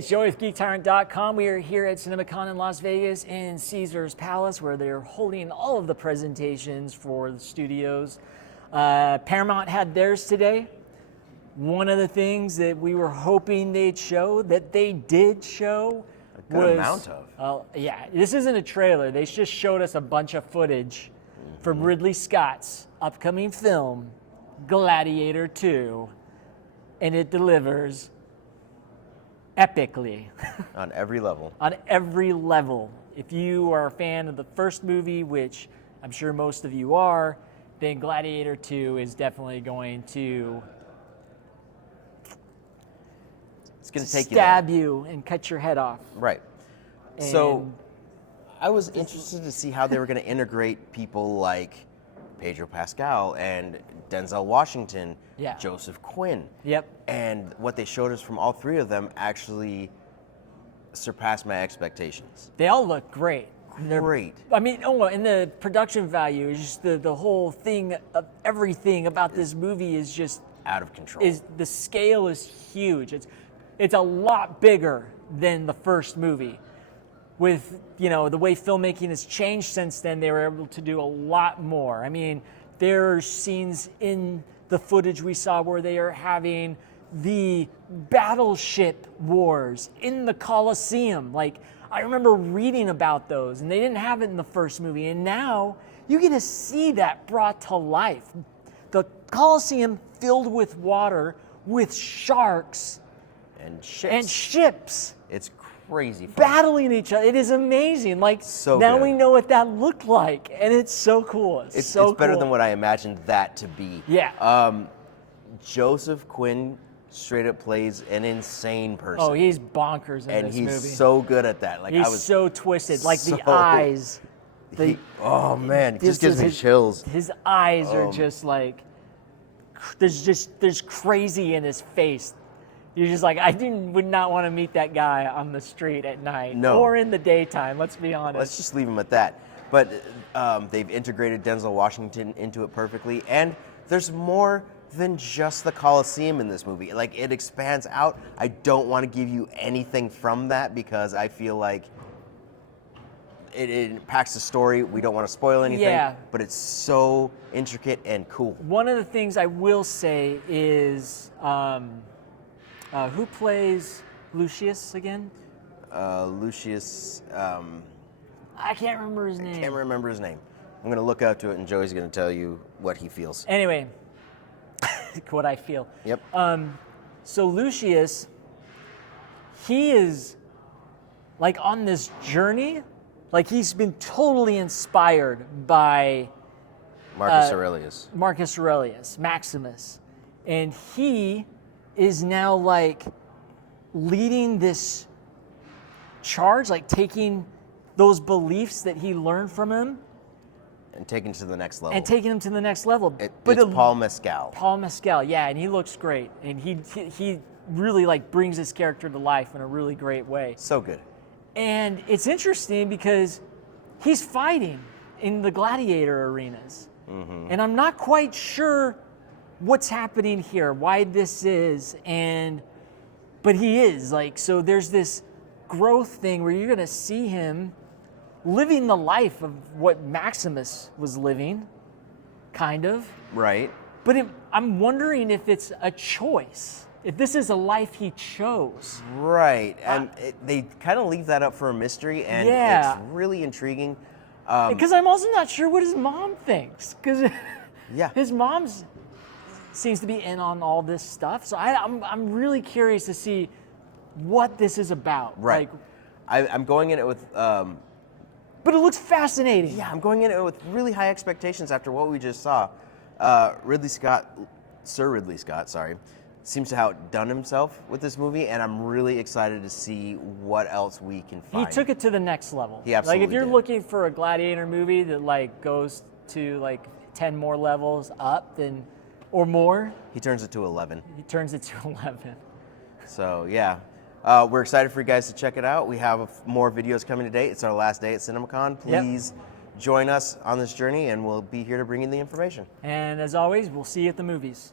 it's Joey with GeekTyrant.com. We are here at CinemaCon in Las Vegas in Caesar's Palace, where they're holding all of the presentations for the studios. Paramount had theirs today. One of the things that we were hoping they'd show, that they did show, a good amount of. Yeah, this isn't a trailer. They just showed us a bunch of footage from Ridley Scott's upcoming film, Gladiator II, and it delivers epically. On every level. On every level. If you are a fan of the first movie, which I'm sure most of you are, then Gladiator II is definitely going to stab you and cut your head off. Right. And so I was interested to see how they were going to integrate people like Pedro Pascal and Denzel Washington, Joseph Quinn. Yep. And what they showed us from all three of them actually surpassed my expectations. They all look great. Great. I mean, and the production value is just the whole thing of everything about this movie is just out of control. The scale is huge. It's a lot bigger than the first movie. With, the way filmmaking has changed since then, they were able to do a lot more. I mean, there are scenes in the footage we saw where they are having the battleship wars in the Colosseum. Like, I remember reading about those, and they didn't have it in the first movie. And now you get to see that brought to life. The Colosseum filled with water, with sharks and ships. It's crazy fun. Battling each other. It is amazing. Like, so now good. we know what that looked like, and it's so cool. It's better than what I imagined that to be. Yeah. Joseph Quinn straight up plays an insane person. Oh, he's bonkers in this movie. And he's so good at that. Like, he's so twisted. Like the eyes. Oh man, it just gives me chills. His eyes are just like, there's crazy in his face. You're just like, would not want to meet that guy on the street at night or in the daytime. Let's be honest. Let's just leave him at that. But they've integrated Denzel Washington into it perfectly, and there's more than just the Colosseum in this movie. Like, it expands out. I don't want to give you anything from that because I feel like it impacts the story. We don't want to spoil anything, but it's so intricate and cool. One of the things I will say is, who plays Lucius again? Lucius. I can't remember his name. I can't remember his name. I'm going to look out to it, and Joey's going to tell you what he feels. Anyway, what I feel. Yep. So Lucius, he is like on this journey. Like, he's been totally inspired by Marcus Aurelius. Marcus Aurelius, Maximus. And he is now like leading this charge, like taking those beliefs that he learned from him and taking to the next level. It's Paul Mescal. Paul Mescal, yeah, and he looks great. And he really like brings his character to life in a really great way. So good. And it's interesting because he's fighting in the gladiator arenas. Mm-hmm. And I'm not quite sure what's happening here, why this is, but he is. Like, so there's this growth thing where you're going to see him living the life of what Maximus was living, kind of. Right. But I'm wondering if it's a choice. If this is a life he chose. Right, and they kind of leave that up for a mystery, and it's really intriguing. Because I'm also not sure what his mom thinks, because his mom seems to be in on all this stuff. So I'm really curious to see what this is about. Right. Like, I'm going in it with... but it looks fascinating. Yeah, I'm going in it with really high expectations after what we just saw. Sir Ridley Scott, seems to have outdone himself with this movie, and I'm really excited to see what else we can find. He took it to the next level. He absolutely Like, if you're did. looking for a Gladiator movie that like goes to like 10 more levels up or more, he turns it to 11. He turns it to 11. So yeah, we're excited for you guys to check it out. We have more videos coming today. It's our last day at CinemaCon. Please join us on this journey, and we'll be here to bring you the information. And as always, we'll see you at the movies.